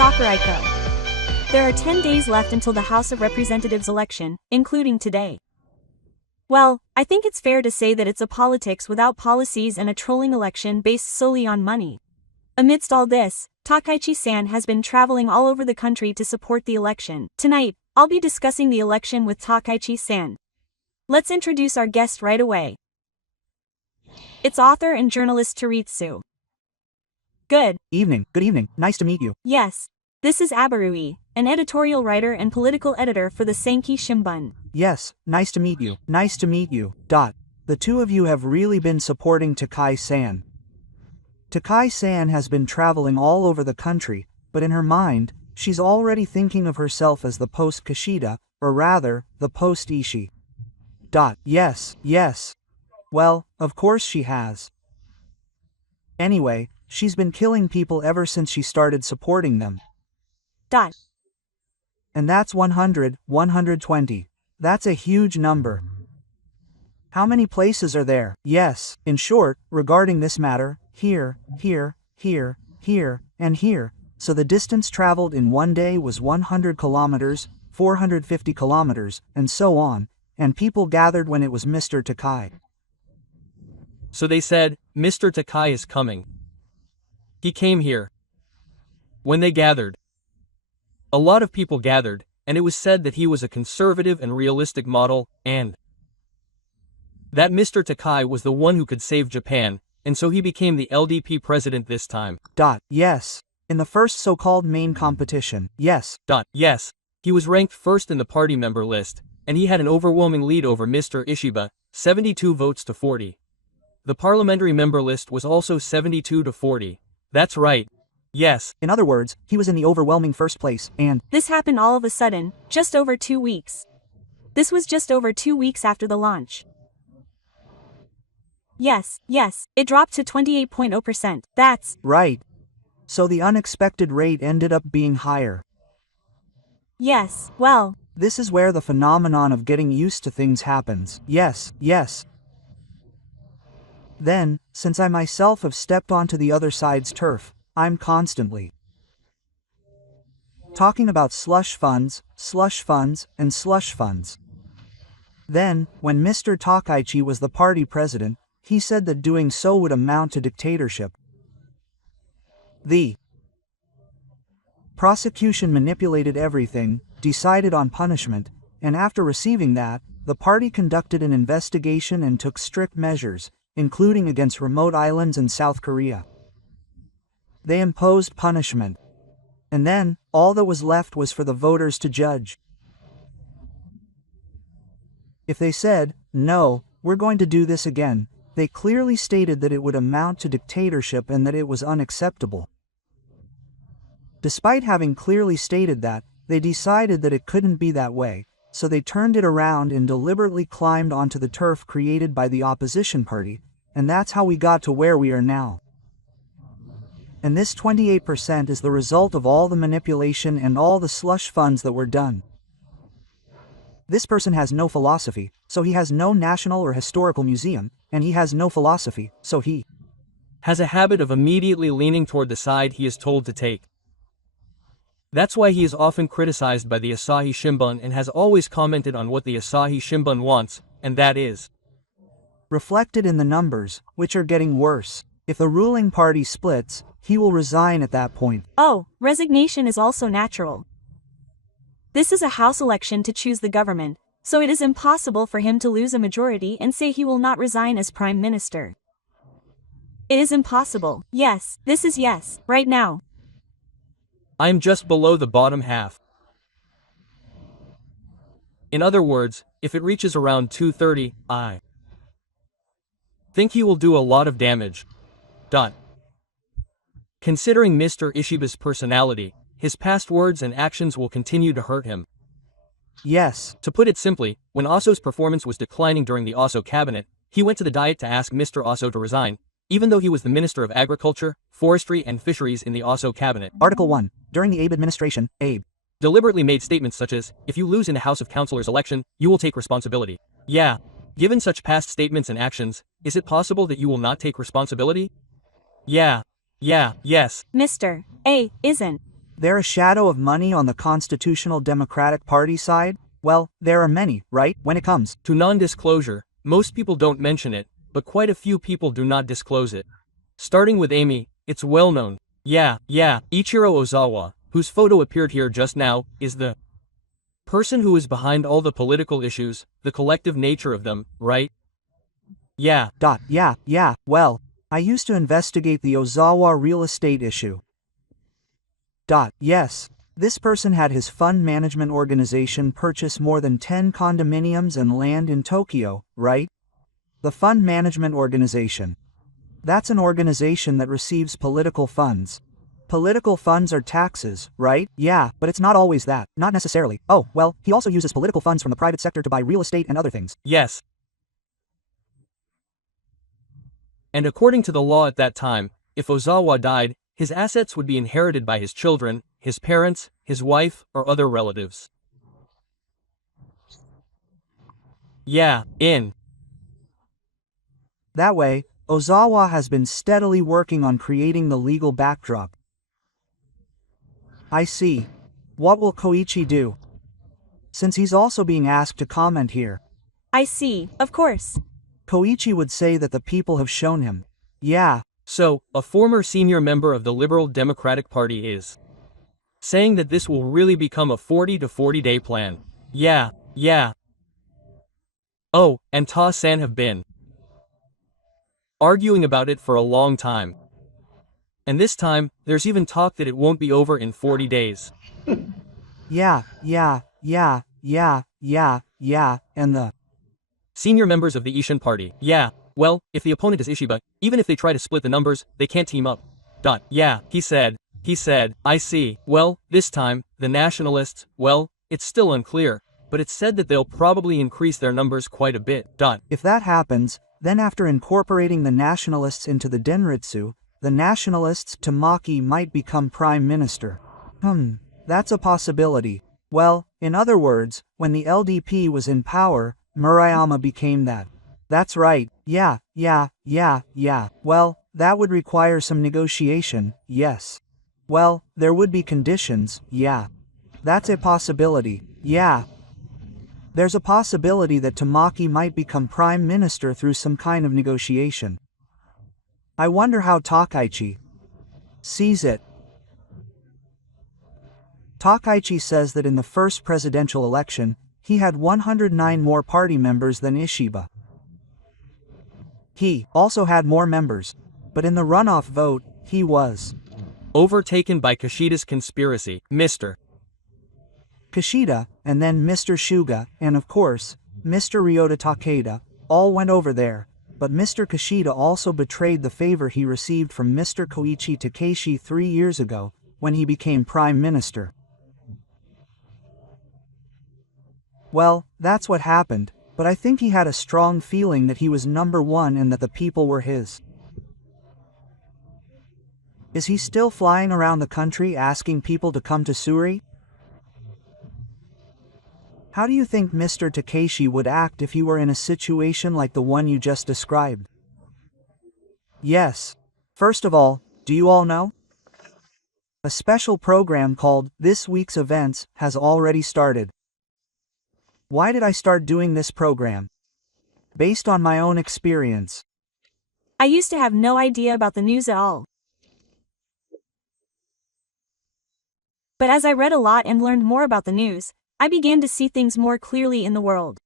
Sakuriko. There are 10 days left until the House of Representatives election, including today. Well, I think it's fair to say that it's a politics without policies and a trolling election based solely on money. Amidst all this, Takaichi-san has been traveling all over the country to support the election. Tonight, I'll be discussing the election with Takaichi-san. Let's introduce our guest right away. It's author and journalist Teritsu. Good evening. Nice to meet you. Yes. This is Abarui, an editorial writer and political editor for the Sankei Shimbun. Yes, nice to meet you. The two of you have really been supporting Takai-san. Takai-san has been traveling all over the country, but in her mind, she's already thinking of herself as the post-Kishida, or rather, the post-Ishii. Yes. Well, of course she has. Anyway, she's been killing people ever since she started supporting them. And that's 100, 120. That's a huge number. How many places are there? Yes, in short, regarding this matter, here, and here, so the distance traveled in one day was 100 kilometers, 450 kilometers, and so on, and people gathered when it was Mr. Takai. So they said, Mr. Takai is coming. He came here. When they gathered, a lot of people gathered, and it was said that he was a conservative and realistic model, and that Mr. Takai was the one who could save Japan, and so he became the LDP president this time. Yes. In the first so-called main competition, yes. Yes. He was ranked first in the party member list, and he had an overwhelming lead over Mr. Ishiba, 72 votes to 40. The parliamentary member list was also 72 to 40. That's right. Yes. In other words, he was in the overwhelming first place, and this happened all of a sudden, just over 2 weeks. This was just over 2 weeks after the launch. Yes, it dropped to 28.0%. That's right. So the unexpected rate ended up being higher. Yes, well, this is where the phenomenon of getting used to things happens. Yes. Then, since I myself have stepped onto the other side's turf, I'm constantly talking about slush funds, and slush funds. Then, when Mr. Takaichi was the party president, he said that doing so would amount to dictatorship. The prosecution manipulated everything, decided on punishment, and after receiving that, the party conducted an investigation and took strict measures, including against remote islands in South Korea. They imposed punishment. And then, all that was left was for the voters to judge. If they said, no, we're going to do this again, they clearly stated that it would amount to dictatorship and that it was unacceptable. Despite having clearly stated that, they decided that it couldn't be that way, so they turned it around and deliberately climbed onto the turf created by the opposition party, and that's how we got to where we are now. And this 28% is the result of all the manipulation and all the slush funds that were done. This person has no philosophy, so he has no national or historical museum, and he has no philosophy, so he has a habit of immediately leaning toward the side he is told to take. That's why he is often criticized by the Asahi Shimbun and has always commented on what the Asahi Shimbun wants, and that is reflected in the numbers, which are getting worse. If the ruling party splits, he will resign at that point. Oh, resignation is also natural. This is a house election to choose the government, so it is impossible for him to lose a majority and say he will not resign as prime minister. It is impossible. Yes, this is yes, right now. I am just below the bottom half. In other words, if it reaches around 230, I think he will do a lot of damage. Considering Mr. Ishiba's personality, his past words and actions will continue to hurt him. Yes. To put it simply, when Oso's performance was declining during the Oso cabinet, he went to the Diet to ask Mr. Oso to resign, even though he was the Minister of Agriculture, Forestry and Fisheries in the Oso cabinet. Article 1. During the Abe administration, Abe deliberately made statements such as, if you lose in a House of Councilors election, you will take responsibility. Yeah. Given such past statements and actions, is it possible that you will not take responsibility? Yeah, yes. Mr. A isn't there a shadow of money on the Constitutional Democratic Party side? Well, there are many, right, when it comes to non-disclosure. Most people don't mention it, but quite a few people do not disclose it. Starting with Amy, it's well known. Yeah, Ichiro Ozawa, whose photo appeared here just now, is the person who is behind all the political issues, the collective nature of them, right? Yeah. Yeah, well, I used to investigate the Ozawa real estate issue. Yes. This person had his fund management organization purchase more than 10 condominiums and land in Tokyo, right? The fund management organization. That's an organization that receives political funds. Political funds are taxes, right? Yeah, but it's not always that. Not necessarily. Oh, well, he also uses political funds from the private sector to buy real estate and other things. Yes. And according to the law at that time, if Ozawa died, his assets would be inherited by his children, his parents, his wife, or other relatives. Yeah, That way, Ozawa has been steadily working on creating the legal backdrop. I see. What will Koichi do? Since he's also being asked to comment here. I see, of course. Koichi would say that the people have shown him. Yeah. So, a former senior member of the Liberal Democratic Party is saying that this will really become a 40 to 40-day plan. Yeah. Oh, and Ta-san have been arguing about it for a long time. And this time, there's even talk that it won't be over in 40 days. Yeah, and the senior members of the Ishin Party. Yeah, well, if the opponent is Ishiba, even if they try to split the numbers, they can't team up. Yeah, he said, I see. Well, this time, the nationalists, well, it's still unclear, but it's said that they'll probably increase their numbers quite a bit. If that happens, then after incorporating the nationalists into the Denritsu, the nationalists Tamaki might become prime minister. That's a possibility. Well, in other words, when the LDP was in power, Murayama became that. That's right. Yeah. Well, that would require some negotiation, yes. Well, there would be conditions, yeah. That's a possibility, yeah. There's a possibility that Tamaki might become prime minister through some kind of negotiation. I wonder how Takaichi sees it. Takaichi says that in the first presidential election, he had 109 more party members than Ishiba. He also had more members, but in the runoff vote, he was overtaken by Kishida's conspiracy, Mr. Kishida, and then Mr. Shuga, and of course, Mr. Ryota Takeda, all went over there, but Mr. Kishida also betrayed the favor he received from Mr. Koichi Takeshi 3 years ago, when he became prime minister. Well, that's what happened, but I think he had a strong feeling that he was number one and that the people were his. Is he still flying around the country asking people to come to Suri? How do you think Mr. Takeshi would act if he were in a situation like the one you just described? Yes. First of all, do you all know? A special program called This Week's Events has already started. Why did I start doing this program? Based on my own experience. I used to have no idea about the news at all. But as I read a lot and learned more about the news, I began to see things more clearly in the world.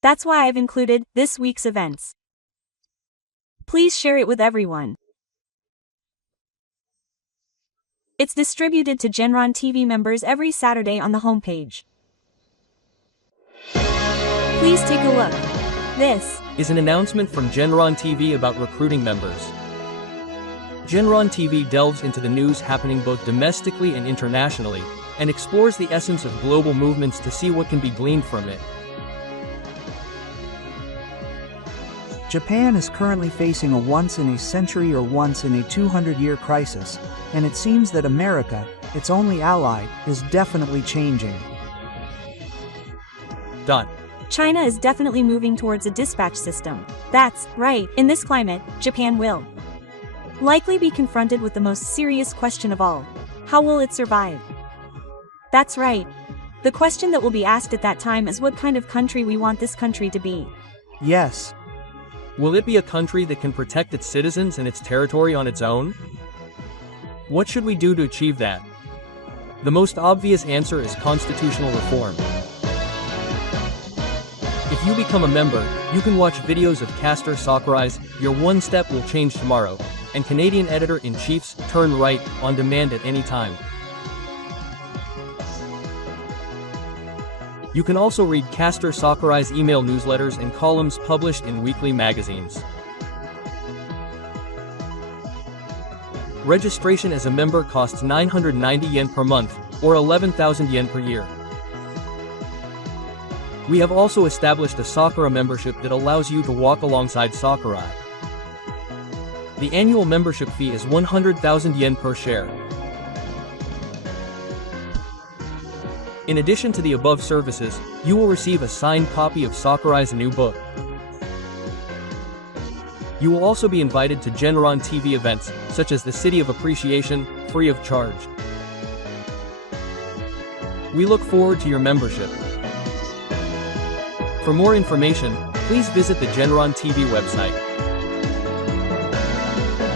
That's why I've included this week's events. Please share it with everyone. It's distributed to Genron TV members every Saturday on the homepage. Please take a look. This is an announcement from Genron TV about recruiting members. Genron TV delves into the news happening both domestically and internationally, and explores the essence of global movements to see what can be gleaned from it. Japan is currently facing a once-in-a-century or once-in-a-200-year crisis, and it seems that America, its only ally, is definitely changing. China is definitely moving towards a dispatch system. That's right, in this climate, Japan will likely be confronted with the most serious question of all. How will it survive? That's right. The question that will be asked at that time is what kind of country we want this country to be. Yes. Will it be a country that can protect its citizens and its territory on its own? What should we do to achieve that? The most obvious answer is constitutional reform. If you become a member, you can watch videos of Castor Sakurai's Your One Step Will Change Tomorrow, and Canadian Editor-in-Chief's Turn Right on demand at any time. You can also read Castor Sakurai's email newsletters and columns published in weekly magazines. Registration as a member costs 990 yen per month, or 11,000 yen per year. We have also established a Sakura membership that allows you to walk alongside Sakurai. The annual membership fee is 100,000 yen per share. In addition to the above services, you will receive a signed copy of Sakurai's new book. You will also be invited to Genron TV events, such as the City of Appreciation, free of charge. We look forward to your membership. For more information, please visit the Genron TV website.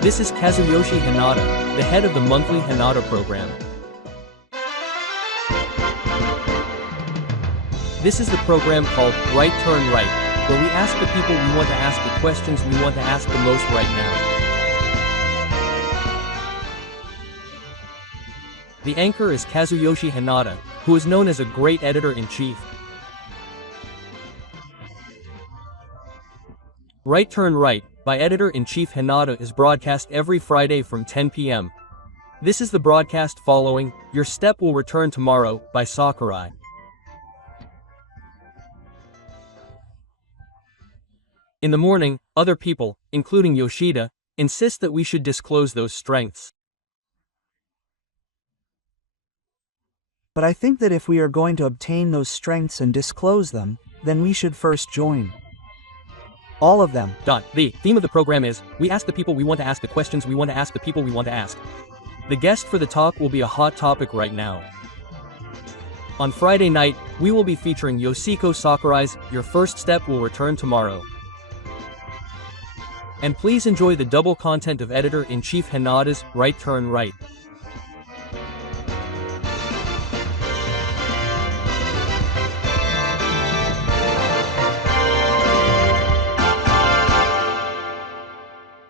This is Kazuyoshi Hanada, the head of the monthly Hanada program. This is the program called Right Turn Right, where we ask the people we want to ask the questions we want to ask the most right now. The anchor is Kazuyoshi Hanada, who is known as a great editor-in-chief. Right Turn Right, by Editor-in-Chief Hanada is broadcast every Friday from 10 p.m. This is the broadcast following Your Step Will Return Tomorrow by Sakurai. In the morning, other people, including Yoshida, insist that we should disclose those strengths. But I think that if we are going to obtain those strengths and disclose them, then we should first join. All of them. The theme of the program is, we ask the people we want to ask the questions we want to ask the people we want to ask. The guest for the talk will be a hot topic right now. On Friday night, we will be featuring Yoshiko Sakurai's Your First Step Will Return Tomorrow. And please enjoy the double content of Editor-in-Chief Hanada's Right Turn Right.